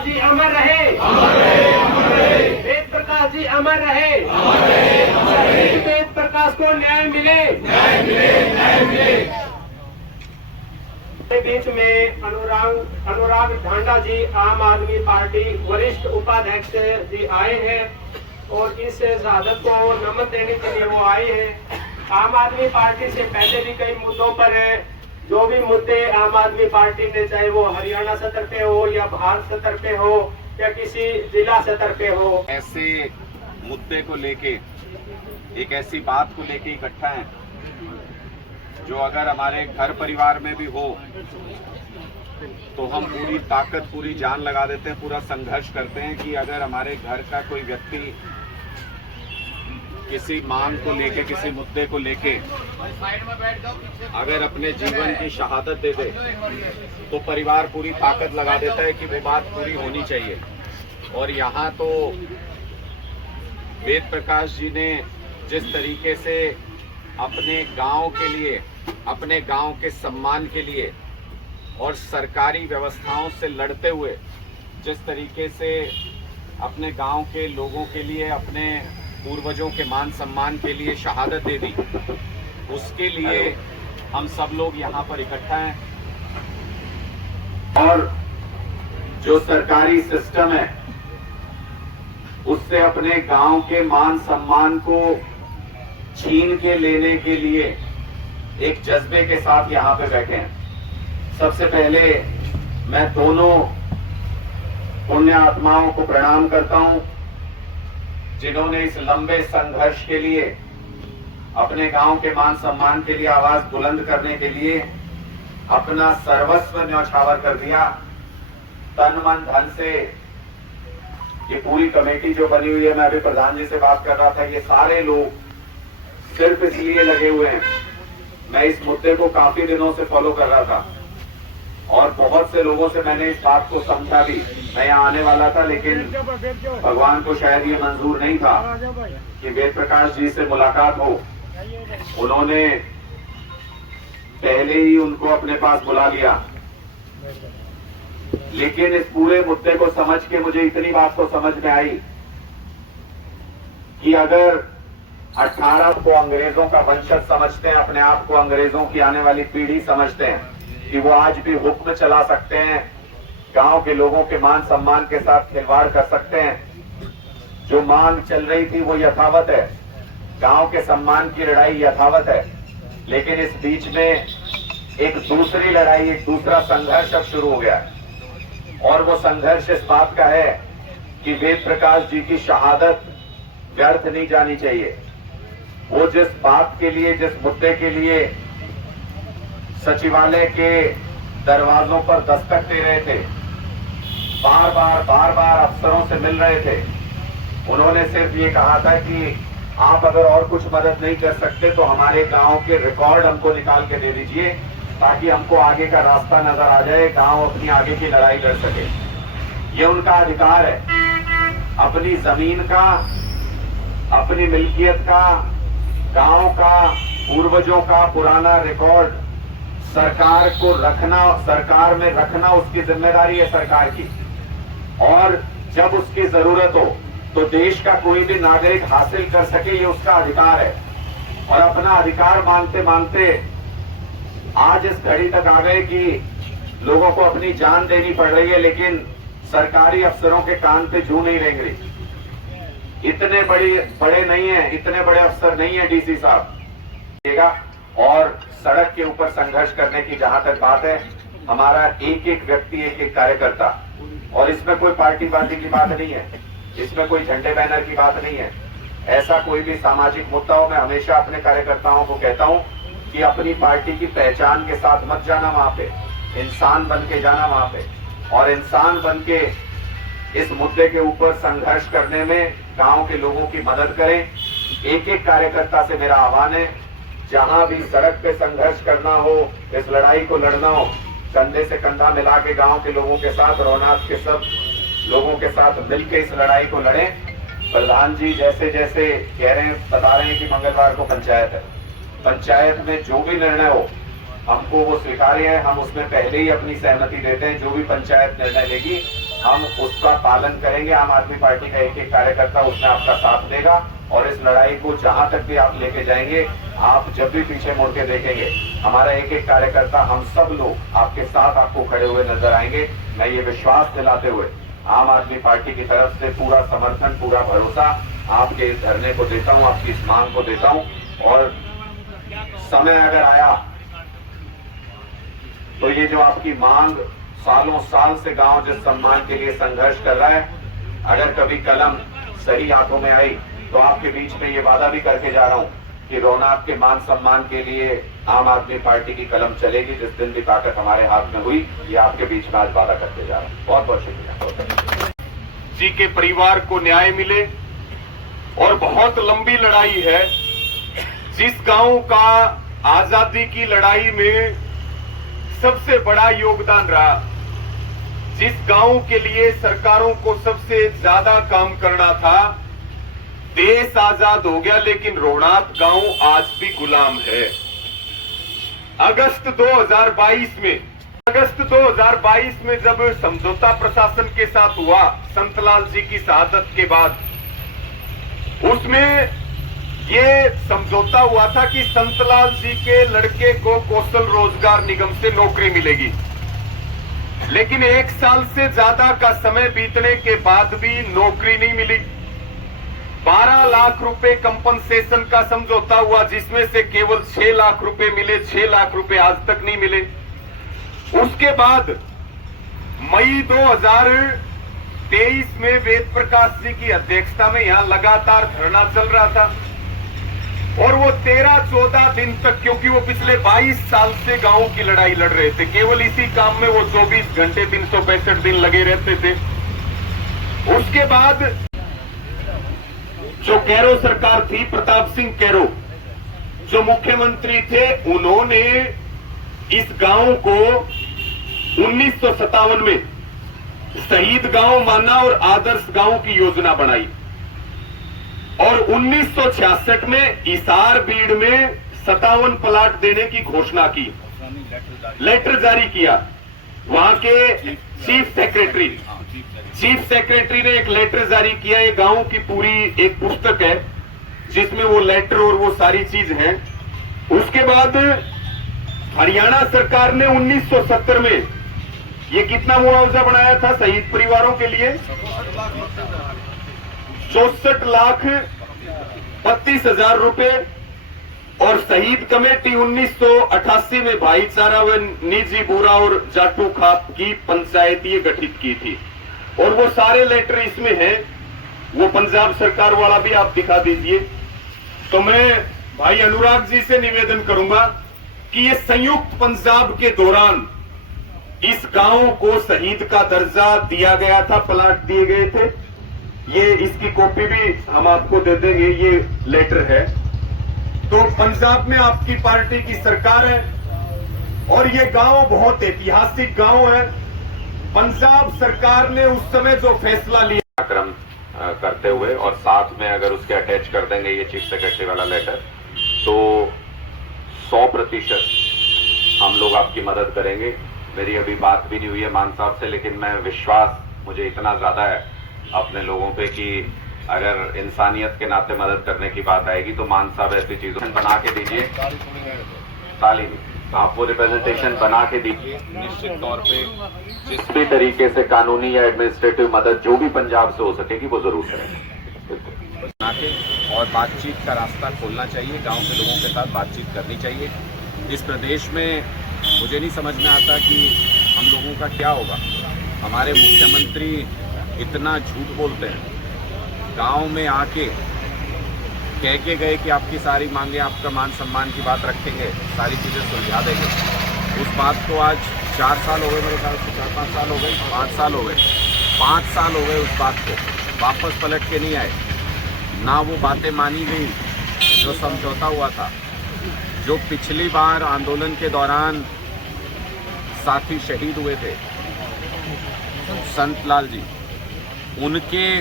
प्रकाश जी अमर रहे, वेद प्रकाश जी अमर रहे, शहीद वेद प्रकाश को न्याय मिले। बीच में अनुराग ढांडा जी आम आदमी पार्टी वरिष्ठ उपाध्यक्ष जी आए हैं और इस शहादत को नमन देने के लिए वो आए हैं। आम आदमी पार्टी से पहले भी कई मुद्दों पर जो भी मुद्दे आम आदमी पार्टी ने, चाहे वो हरियाणा सतर पे हो या भारत सतर पे हो या किसी जिला सतर पे हो, ऐसे मुद्दे को लेके, एक ऐसी बात को लेके इकट्ठा है जो अगर हमारे घर परिवार में भी हो तो हम पूरी ताकत, पूरी जान लगा देते हैं, पूरा संघर्ष करते हैं कि अगर हमारे घर का कोई व्यक्ति किसी मांग को लेके, किसी मुद्दे को लेके अगर अपने जीवन की शहादत दे दे तो परिवार पूरी ताकत लगा देता है कि वो बात पूरी होनी चाहिए। और यहाँ तो वेद प्रकाश जी ने जिस तरीके से अपने गांव के लिए, अपने गांव के सम्मान के लिए और सरकारी व्यवस्थाओं से लड़ते हुए जिस तरीके से अपने गांव के लोगों के लिए, अपने पूर्वजों के मान सम्मान के लिए शहादत दे दी, उसके लिए हम सब लोग यहाँ पर इकट्ठा हैं। और जो सरकारी सिस्टम है उससे अपने गांव के मान सम्मान को छीन के लेने के लिए एक जज्बे के साथ यहाँ पे बैठे हैं। सबसे पहले मैं दोनों पुण्य आत्माओं को प्रणाम करता हूं जिन्होंने इस लंबे संघर्ष के लिए, अपने गांव के मान सम्मान के लिए आवाज बुलंद करने के लिए अपना सर्वस्व न्यौछावर कर दिया। तन मन धन से ये पूरी कमेटी जो बनी हुई है, मैं अभी प्रधान जी से बात कर रहा था, ये सारे लोग सिर्फ इसलिए लगे हुए हैं। मैं इस मुद्दे को काफी दिनों से फॉलो कर रहा था और बहुत से लोगों से मैंने इस बात को समझा भी। मैं यहाँ आने वाला था लेकिन भगवान को शायद ये मंजूर नहीं था कि वेद प्रकाश जी से मुलाकात हो। उन्होंने पहले ही उनको अपने पास बुला लिया। लेकिन इस पूरे मुद्दे को समझ के मुझे इतनी बात को समझ में आई कि अगर 18 को अंग्रेजों का वंशज समझते हैं, अपने आप को अंग्रेजों की आने वाली पीढ़ी समझते हैं कि वो आज भी हुक्म चला सकते हैं, गांव के लोगों के मान सम्मान के साथ खिलवाड़ कर सकते हैं, जो मांग चल रही थी वो यथावत है, गांव के सम्मान की लड़ाई यथावत है। लेकिन इस बीच में एक दूसरी लड़ाई, एक दूसरा संघर्ष अब शुरू हो गया और वो संघर्ष इस बात का है कि वेद प्रकाश जी की शहादत व्यर्थ नहीं जानी चाहिए। वो जिस बात के लिए, जिस मुद्दे के लिए सचिवालय के दरवाजों पर दस्तक दे रहे थे, बार बार अफसरों से मिल रहे थे, उन्होंने सिर्फ ये कहा था कि आप अगर और कुछ मदद नहीं कर सकते तो हमारे गांव के रिकॉर्ड हमको निकाल के दे दीजिए ताकि हमको आगे का रास्ता नजर आ जाए, गांव अपनी आगे की लड़ाई लड़ सके। ये उनका अधिकार है, अपनी जमीन का, अपनी मिल्कियत का, गांव का, पूर्वजों का पुराना रिकॉर्ड सरकार को रखना, सरकार में रखना उसकी जिम्मेदारी है सरकार की। और जब उसकी जरूरत हो तो देश का कोई भी नागरिक हासिल कर सके, ये उसका अधिकार है। और अपना अधिकार मांगते मांगते आज इस घड़ी तक आ गए कि लोगों को अपनी जान देनी पड़ रही है, लेकिन सरकारी अफसरों के कान पे जू नहीं रेंग रही। इतने बड़े नहीं है, इतने बड़े अफसर नहीं है डीसी साहब। और सड़क के ऊपर संघर्ष करने की जहां तक बात है, हमारा एक एक व्यक्ति, एक एक कार्यकर्ता, और इसमें कोई पार्टी बाजी की बात नहीं है, इसमें कोई झंडे बैनर की बात नहीं है। ऐसा कोई भी सामाजिक मुद्दा हो, मैं हमेशा अपने कार्यकर्ताओं को कहता हूं कि अपनी पार्टी की पहचान के साथ मत जाना वहां पे, इंसान बन के जाना वहां पे, और इंसान बन के इस मुद्दे के ऊपर संघर्ष करने में गांव के लोगों की मदद करें। एक एक कार्यकर्ता से मेरा आह्वान है, जहां भी सड़क पे संघर्ष करना हो, इस लड़ाई को लड़ना हो, कंधे से कंधा मिला के गांव के लोगों के साथ, रौनाक के सब लोगों के साथ मिलकर इस लड़ाई को लड़ें। प्रधान जी जैसे जैसे कह रहे हैं, बता रहे हैं कि मंगलवार को पंचायत है, पंचायत में जो भी निर्णय हो हमको वो स्वीकार्य है, हम उसमें पहले ही अपनी सहमति देते हैं। जो भी पंचायत निर्णय लेगी हम उसका पालन करेंगे। आम आदमी पार्टी का एक एक कार्यकर्ता उसमें आपका साथ देगा और इस लड़ाई को जहां तक भी आप लेके जाएंगे, आप जब भी पीछे मुड़ के देखेंगे, हमारा एक एक कार्यकर्ता, हम सब लोग आपके साथ आपको खड़े हुए नजर आएंगे। मैं ये विश्वास दिलाते हुए आम आदमी पार्टी की तरफ से पूरा समर्थन, पूरा भरोसा आपके इस धरने को देता हूं, आपकी इस मांग को देता हूं। और समय अगर आया तो ये जो आपकी मांग सालों साल से गांव जिस सम्मान के लिए संघर्ष कर रहा है, अगर कभी कलम सही हाथों में आई तो आपके बीच में ये वादा भी करके जा रहा हूं कि रौनक के मान सम्मान के लिए आम आदमी पार्टी की कलम चलेगी। जिस दिन भी ताकत हमारे हाथ में हुई, ये आपके बीच में आज वादा करके जा रहा हूं। बहुत बहुत शुक्रिया जी के परिवार को न्याय मिले। और बहुत लंबी लड़ाई है। जिस गांव का आजादी की लड़ाई में सबसे बड़ा योगदान रहा, जिस गांव के लिए सरकारों को सबसे ज्यादा काम करना था, देश आजाद हो गया लेकिन रोहनाथ गांव आज भी गुलाम है। अगस्त 2022 में जब समझौता प्रशासन के साथ हुआ संतलाल जी की शहादत के बाद, उसमें ये समझौता हुआ था कि संतलाल जी के लड़के को कौशल रोजगार निगम से नौकरी मिलेगी। लेकिन 1 साल से ज्यादा का समय बीतने के बाद भी नौकरी नहीं मिली। 12 लाख रुपए कंपनसेशन का समझौता हुआ, जिसमें से केवल 6 लाख रुपए मिले। 6 लाख रुपए आज तक नहीं मिले। उसके बाद मई 2023 में वेद प्रकाश जी की अध्यक्षता में यहां लगातार धरना चल रहा था और वो 13-14 दिन तक, क्योंकि वो पिछले 22 साल से गांव की लड़ाई लड़ रहे थे, केवल इसी काम में वो 24 घंटे 365 दिन लगे रहते थे। उसके बाद जो कैरो सरकार थी, प्रताप सिंह कैरो जो मुख्यमंत्री थे, उन्होंने इस गांव को 1957 में शहीद गांव माना और आदर्श गांव की योजना बनाई और 1966 में इसार बीड़ में 57 प्लाट देने की घोषणा की, लेटर जारी किया। वहां के चीफ सेक्रेटरी ने एक लेटर जारी किया। ये गांव की पूरी एक पुस्तक है जिसमें वो लेटर और वो सारी चीज है। उसके बाद हरियाणा सरकार ने 1970 में ये कितना मुआवजा बनाया था शहीद परिवारों के लिए? 64,32,000 रुपए। और शहीद कमेटी 1988 में भाईचारा व निजी बोरा और जाटू खाप की पंचायत ये गठित की थी और वो सारे लेटर इसमें हैं। वो पंजाब सरकार वाला भी आप दिखा दीजिए। तो मैं भाई अनुराग जी से निवेदन करूंगा कि ये संयुक्त पंजाब के दौरान इस गांव को शहीद का दर्जा दिया गया था, प्लाट दिए गए थे। ये इसकी कॉपी भी हम आपको दे देंगे, ये लेटर है। तो पंजाब में आपकी पार्टी की सरकार है और ये गांव बहुत ऐतिहासिक गांव है। पंजाब सरकार ने उस समय जो फैसला लिया क्रम करते हुए, और साथ में अगर उसके अटैच कर देंगे ये चीफ सेक्रेटरी वाला लेटर, तो 100% हम लोग आपकी मदद करेंगे। मेरी अभी बात भी नहीं हुई है मान साहब से, लेकिन मैं विश्वास मुझे इतना ज्यादा है अपने लोगों पे कि अगर इंसानियत के नाते मदद करने की बात आएगी तो मान साहब ऐसी चीजों बना के दीजिए। तालीम आप वो रिप्रेजेंटेशन बना के दीजिए। निश्चित तौर पे जिस भी तरीके से कानूनी या एडमिनिस्ट्रेटिव मदद जो भी पंजाब से हो सकेगी वो जरूर करेंगे। और बातचीत का रास्ता खोलना चाहिए, गांव के लोगों के साथ बातचीत करनी चाहिए। इस प्रदेश में मुझे नहीं समझ में आता कि हम लोगों का क्या होगा। हमारे मुख्यमंत्री इतना झूठ बोलते हैं, गांव में आके कह के गए कि आपकी सारी मांगे, आपका मान सम्मान की बात रखेंगे, सारी चीज़ें सुलझा देंगे। उस बात को आज 4 साल हो गए, मेरे ख्याल से 4-5 साल हो गए, 5 साल हो गए, 5 साल हो गए उस बात को, वापस पलट के नहीं आए। ना वो बातें मानी गई जो समझौता हुआ था। जो पिछली बार आंदोलन के दौरान साथी शहीद हुए थे संतलाल जी, उनके